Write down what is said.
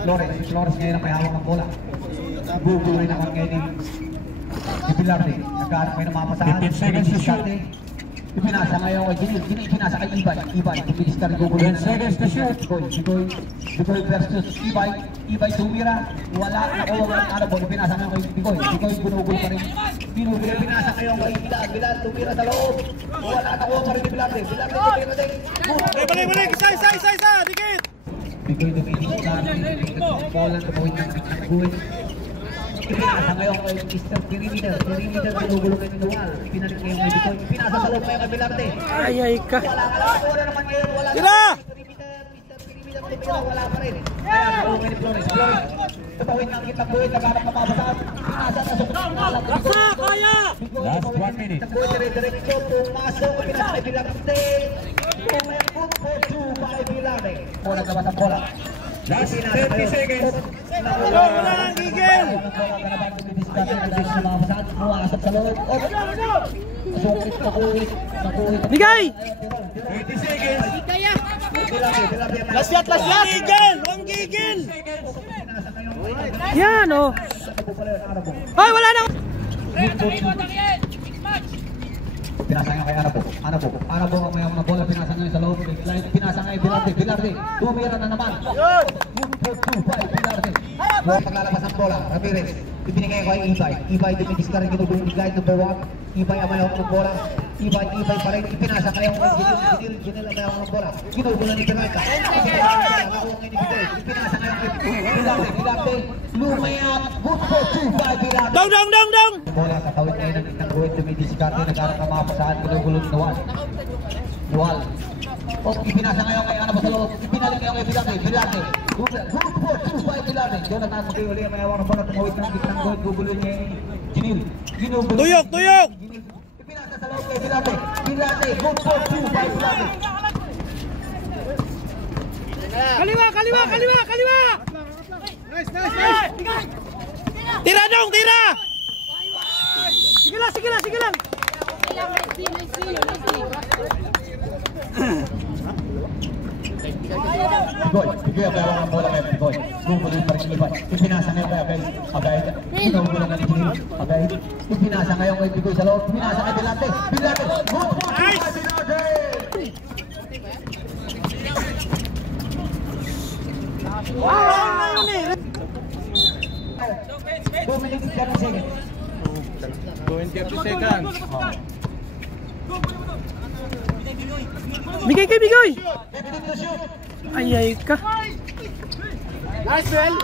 Flores ngayon ang may hawak ng bola. Guguloy naman ngayon ni Pilarde. Nagkaharap ngayon ng mapasahan. 15 seconds to shoot. Ipinasa ngayon kay Ginil. Ipinasa kay Ibay. Tumilis ka rin guguloy. 10 seconds to shoot. Bigoy versus Ibay. Ibay tumira. Wala. Nakuha ng Arabon. Ipinasa ngayon kay Bigoy. Bigoy gunugulo pa rin. Binugulo. Pinasa ngayon kay Bilal. Tumira sa loob. Wala. Nakuha pa rin ni Pilarde. Balik. Isa. Dikit. Bigoy tumilis ka rin. Bola na buhay ng Bigoy. Ipinasa ngayon kay Mr. Perimeter. Ginugulo kay Minual. Ipinalik ngayon kay Bigoy. Ipinasa sa loob ngayon kay Bilarte. Ay ka. Wala naman ngayon. Sila! Wala pa rin. Kaya ngayon Flores. Ipawin ng kitang buhay. Nagharap na mabasahan. Pinasa na sa Laksa! Kaya! Last 1 minute. Dire-diretso. Pumasok. Ipinasa kay Bilarte. Ngayon good for 2 by Bilarte. Bola ka ba sa bola? Last 30 seconds. Wala nang gigil! Bigay! 30 seconds. Lasyat! Ang gigil! Yan oh. Ay, wala na. Pinasa nga kay Arabo ang mayroong na bola, pinasa nga sa loob. Pinasa nga kay Bilarte. Tumira na naman. Good for 2 by Bilarte. Paglalabas ng bola, Ramirez. Ibinigay ko kay Ibay dumidiskar ang ginugulong ni guide number 1. Ibay ang mayroong ng bola. Ibay pa rin. Ipinasa kayo kay Ginil ang mayroong ng bola. Ginugulong ni Peralta. Ipinasa kayo kay Bilarte. Lumayat. Good for 2 by Bilarte. Dong! Bola sa tawid ngayon ng itang guhit, dumidiskarte, nagharap na mga pasahan, ginugulong ni Nual. Ipinasa ngayon kay Ana Basalo, ipinalik ngayon kay Bilarte. Good for 2 by Bilarte. Jonathan Magayuli, may awang bola, tumawid ng itang guhit, guguloy niya Ginil. Tuyok! Ipinasa sa loob kay Bilarte. Good for 2 by Bilarte. Kaliwa! Nice! Tira! Sige lang! Bigoy ang mayroong ng bola kay Bigoy. Guguloy pa rin ni Ibay. Ipinasa ngayon kay Agay. Ginugulong na ni Ginil. Agay. Ipinasa ngayon kay Bigoy sa loob. Ipinasa kay Bilarte. Good for 2 by Bilarte. Wow! 2 minutes 30 seconds. 20 seconds. Bigay kay Bigoy. Ready to shoot. Ay ka. Nice, Bell!